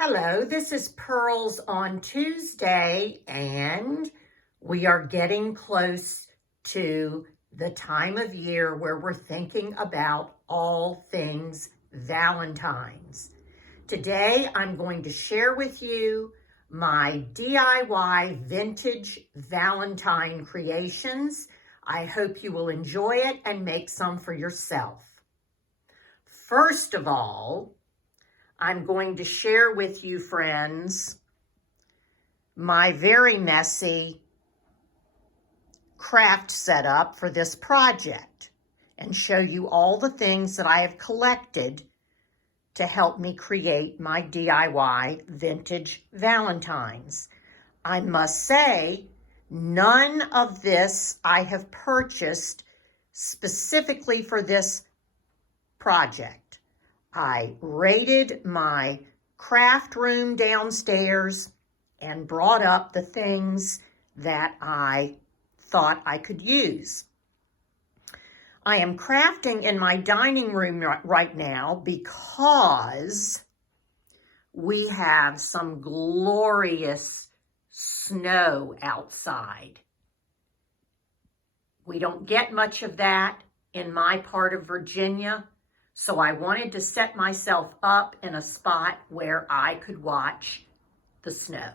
Hello, this is Pearls on Tuesday, and we are getting close to the time of year where we're thinking about all things Valentine's. Today, I'm going to share with you my DIY vintage Valentine creations. I hope you will enjoy it and make some for yourself. First of all, I'm going to share with you, friends, my very messy craft setup for this project and show you all the things that I have collected to help me create my DIY vintage Valentines. I must say, none of this I have purchased specifically for this project. I raided my craft room downstairs and brought up the things that I thought I could use. I am crafting in my dining room right now because we have some glorious snow outside. We don't get much of that in my part of Virginia. So I wanted to set myself up in a spot where I could watch the snow.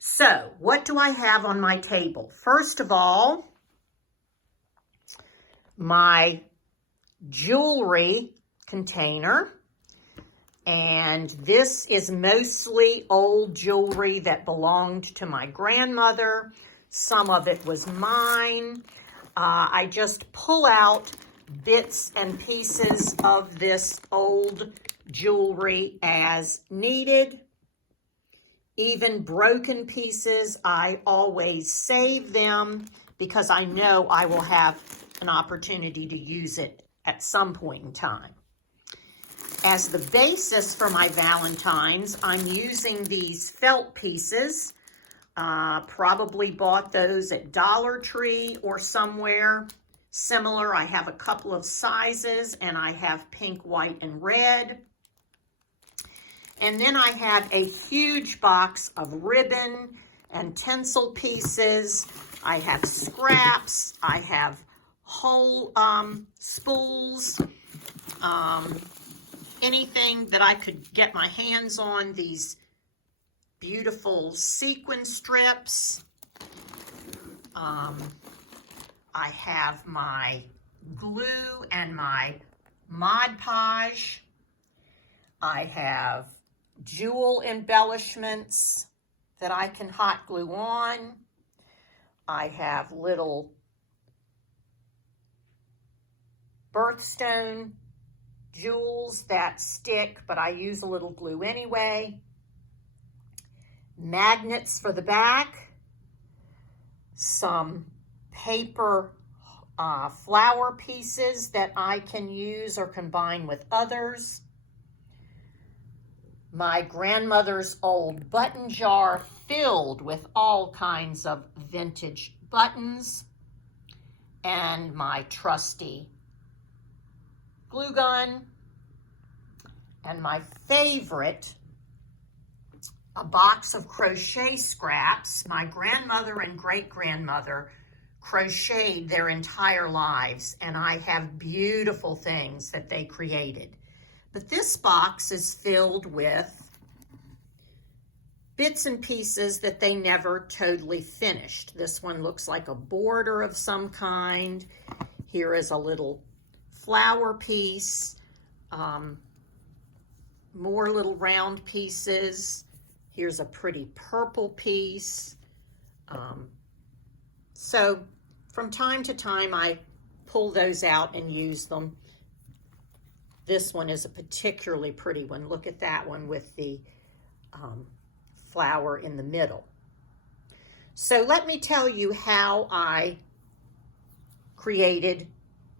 So what do I have on my table? First of all, my jewelry container. And this is mostly old jewelry that belonged to my grandmother. Some of it was mine. I just pull out bits and pieces of this old jewelry as needed. Even broken pieces, I always save them because I know I will have an opportunity to use it at some point in time. As the basis for my Valentines, I'm using these felt pieces. Probably bought those at Dollar Tree or somewhere similar. I have a couple of sizes, and I have pink, white, and red. And then I have a huge box of ribbon and tinsel pieces. I have scraps. I have whole spools. Anything that I could get my hands on. These beautiful sequin strips. I have my glue and my Mod Podge. I have jewel embellishments that I can hot glue on. I have little birthstone jewels that stick, but I use a little glue anyway. Magnets for the back. Some paper flower pieces that I can use or combine with others. My grandmother's old button jar filled with all kinds of vintage buttons, and my trusty glue gun, and my favorite, a box of crochet scraps. My grandmother and great-grandmother crocheted their entire lives, and I have beautiful things that they created. But this box is filled with bits and pieces that they never totally finished. This one looks like a border of some kind. Here is a little flower piece, more little round pieces. Here's a pretty purple piece. So from time to time, I pull those out and use them. This one is a particularly pretty one. Look at that one with the flower in the middle. So let me tell you how I created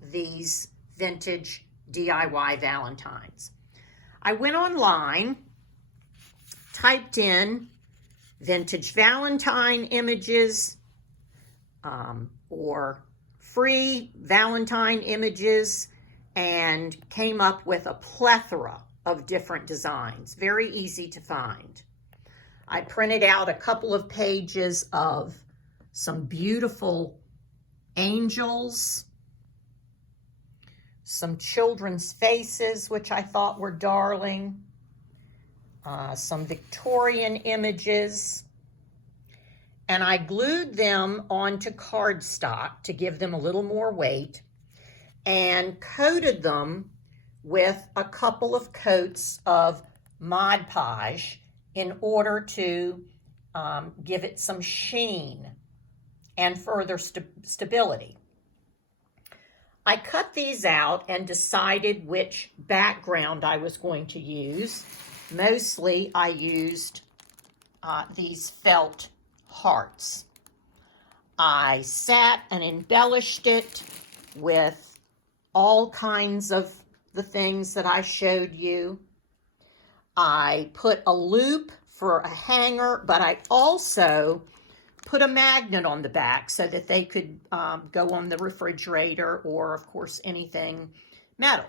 these vintage DIY Valentines. I went online, typed in vintage Valentine images or free Valentine images, and came up with a plethora of different designs. Very easy to find. I printed out a couple of pages of some beautiful angels, some children's faces, which I thought were darling, some Victorian images, and I glued them onto cardstock to give them a little more weight and coated them with a couple of coats of Mod Podge in order to give it some sheen and further stability. I cut these out and decided which background I was going to use. Mostly I used these felt hearts. I sat and embellished it with all kinds of the things that I showed you. I put a loop for a hanger, but I also put a magnet on the back so that they could go on the refrigerator or, of course, anything metal.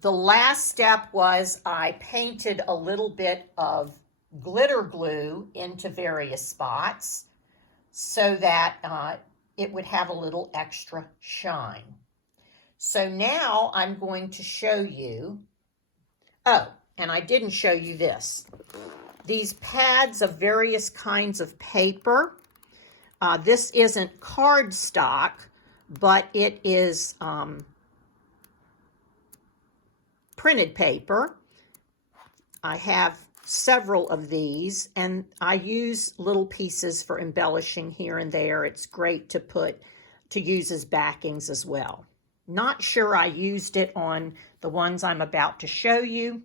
The last step was I painted a little bit of glitter glue into various spots so that it would have a little extra shine. So now I'm going to show you, oh, and I didn't show you this. These pads of various kinds of paper. This isn't cardstock, but it is printed paper. I have several of these, and I use little pieces for embellishing here and there. It's great to use as backings as well. Not sure I used it on the ones I'm about to show you,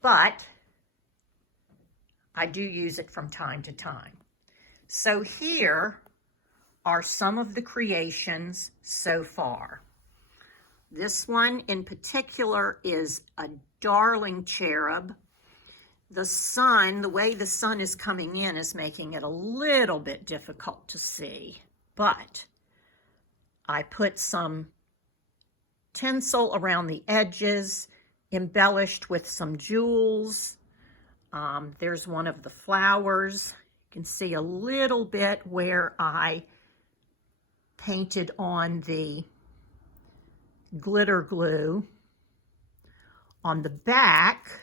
but I do use it from time to time. So here are some of the creations so far. This one in particular is a darling cherub. The sun, the way the sun is coming in is making it a little bit difficult to see, but I put some tinsel around the edges, embellished with some jewels. There's one of the flowers. You can see a little bit where I painted on the glitter glue. On the back,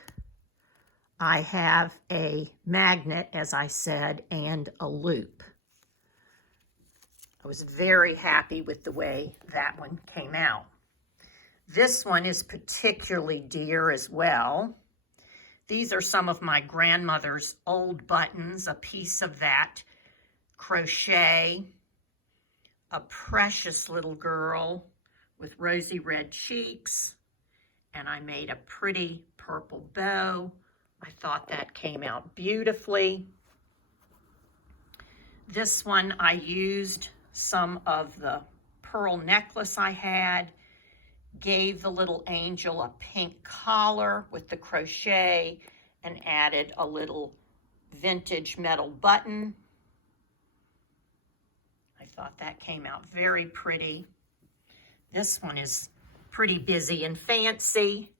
I have a magnet, as I said, and a loop. I was very happy with the way that one came out. This one is particularly dear as well. These are some of my grandmother's old buttons, a piece of that crochet, a precious little girl with rosy red cheeks, and I made a pretty purple bow. I thought that came out beautifully. This one I used some of the pearl necklace I had, gave the little angel a pink collar with the crochet, and added a little vintage metal button. I thought that came out very pretty. This one is pretty busy and fancy.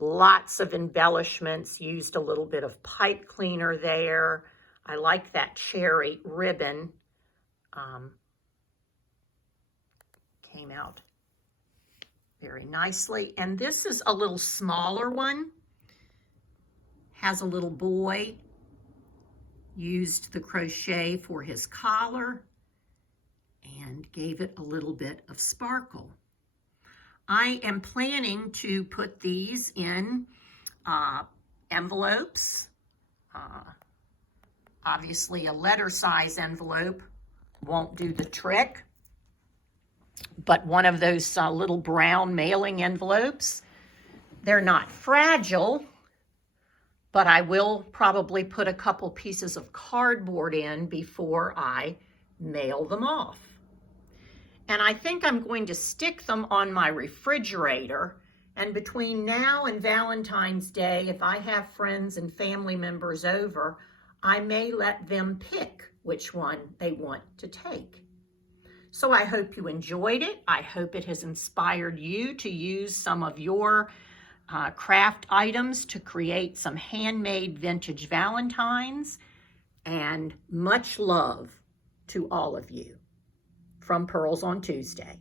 Lots of embellishments, used a little bit of pipe cleaner there. I like that cherry ribbon. Came out very nicely. And this is a little smaller one. Has a little boy. Used the crochet for his collar and gave it a little bit of sparkle. I am planning to put these in envelopes. Obviously, a letter size envelope won't do the trick, but one of those little brown mailing envelopes. They're not fragile, but I will probably put a couple pieces of cardboard in before I mail them off. And I think I'm going to stick them on my refrigerator, and between now and Valentine's Day, if I have friends and family members over, I may let them pick which one they want to take. So I hope you enjoyed it. I hope it has inspired you to use some of your craft items to create some handmade vintage Valentines. And much love to all of you from Pearls on Tuesday.